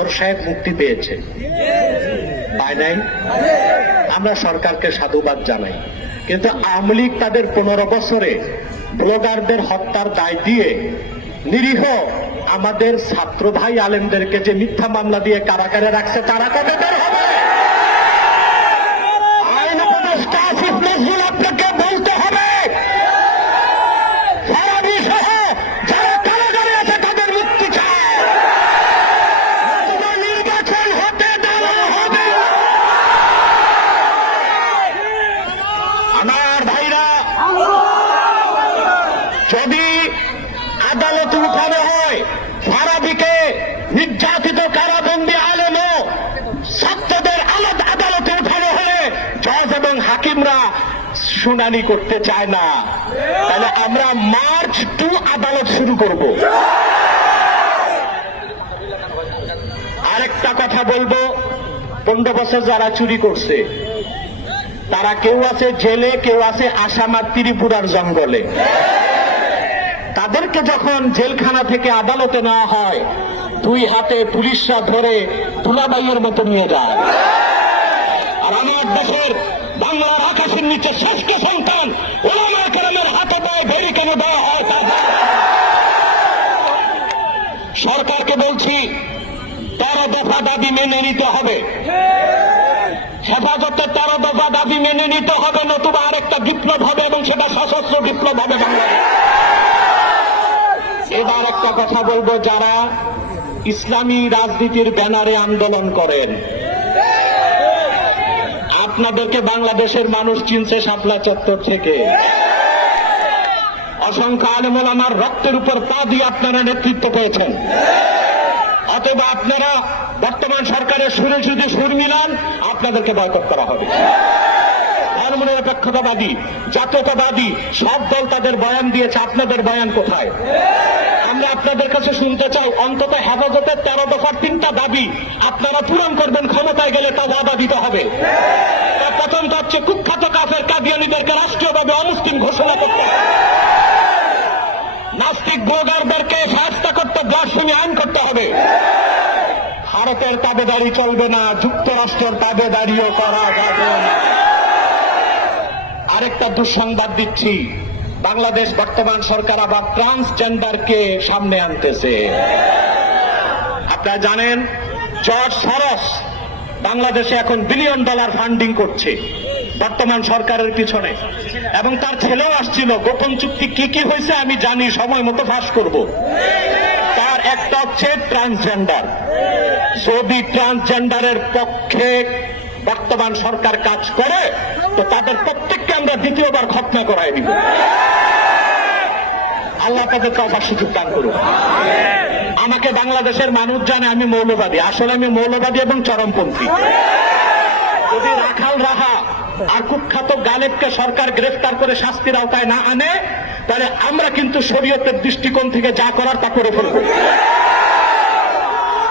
বাবর সাহেব মুক্তি পেয়েছে। পায় নাই? আমরা সরকারকে সাধুবাদ জানাই। কিন্তু আওয়ামী লীগ তাদের পনেরো বছরে ব্লগারদের হত্যার দায় দিয়ে নিরীহ আমাদের ছাত্র ভাই আলেমদেরকে যে মিথ্যা মামলা দিয়ে কারাগারে রাখছে, তারা কবে বের হবে আইন উপদেষ্টা আসিফ নজরুল আপনাকে বলতে হবে ফারাবি সহ যারা কারাগারে আছে তাদের মুক্তি চায় নতুবা নির্বাচন হতে দেওয়া হবে না। আমার ভাইরা যদি আদালতে উঠানো হয় ফারাবিকে নির্যাতিত কারাবন্দি আলেমও ছাত্রদের আলাদা আদালতে উঠানো হলে জজ এবং হাকিমরা শুনানি করতে চায় না। তাহলে আমরা মার্চ টু আদালত শুরু করব। আরেকটা কথা বলব, পনেরো বছর যারা চুরি করছে, তারা কেউ আছে জেলে, কেউ আছে আসাম আর ত্রিপুরার জঙ্গলে। তাদেরকে যখন জেলখানা থেকে আদালতে নেওয়া হয়, দুই হাতে পুলিশরা ধরে তুলাবাইয়ের মতো নিয়ে যায়। আর আমার দেশের বাংলার আকাশের নিচে শ্রেষ্ঠ সন্তান ওলামা কেরামের হাতে পায়ে ভেরি কেন দেওয়া হয়। সরকারকে বলছি, তেরো দফা দাবি মেনে নিতে হবে। হেফাজতের তেরো দফা দাবি মেনে নিতে হবে, নতুবা আরেকটা বিপ্লব হবে এবং সেটা সশস্ত্র বিপ্লব হবে বাংলাদেশ এবার একটা কথা বলব যারা ইসলামী রাজনীতির ব্যানারে আন্দোলন করেন। আপনাদেরকে বাংলাদেশের মানুষ চিনছে শাপলা চত্বর থেকে। অসংখ্য আলমল আমার রক্তের উপর পা দিয়ে আপনারা নেতৃত্ব পেয়েছেন। অথবা আপনারা বর্তমান সরকারের সুরে সুদে সুর মিলান, আপনাদেরকে বয়কট করা হবে। ধর্মনিরপেক্ষতাবাদী জাতীয়তাবাদী, সব দল তাদের বয়ান দিয়েছে, আপনাদের বয়ান কোথায়? আপনাদের কাছে শুনতে চাই, অন্তত হেফাজতের তেরো দফার তিনটা দাবি আপনারা পূরণ করবেন, ক্ষমতায় গেলে তা ওয়াদা দিতে হবে। তার প্রথমটা হচ্ছে কুখ্যাত কাফের কাদিয়ানিদেরকে রাষ্ট্রীয়ভাবে অমুসলিম ঘোষণা করতে হবে। নাস্তিক ব্লগারদেরকে শাস্তা করতে ব্লাসফেমি আইন করতে হবে। ভারতের তাবেদারি চলবে না, যুক্তরাষ্ট্রের তাবেদারিও করা যাবে না। আরেকটা দুঃসংবাদ দিচ্ছি। বাংলাদেশ বর্তমান সরকার আবার ট্রান্সজেন্ডারকে সামনে আনতেছে। আপনারা জানেন, জর্জ সরস বাংলাদেশে এখন বিলিয়ন ডলার ফান্ডিং করছে বর্তমান সরকারের পিছনে। এবং তার ছেলেও আসছিল, গোপন চুক্তি কি কি হয়েছে আমি জানি, সময় মতো ফাঁস করব। তার একটা হচ্ছে ট্রান্সজেন্ডার সৌদি ট্রান্সজেন্ডারের পক্ষে বর্তমান সরকার কাজ করে, তো তাদের প্রত্যেককে আমরা দ্বিতীয়বার খতনা করাই দিব। আল্লাহ তাদের কথা সুযোগ দান করুন আমাকে বাংলাদেশের মানুষ জানে আমি মৌলবাদী। আসলে আমি মৌলবাদী এবং চরমপন্থী। যদি রাখাল রাহা আর কুখ্যাত গালেবকে সরকার গ্রেফতার করে শাস্তির আওতায় না আনে, তাহলে আমরা কিন্তু শরীয়তের দৃষ্টিকোণ থেকে যা করার তা করে ফেলব।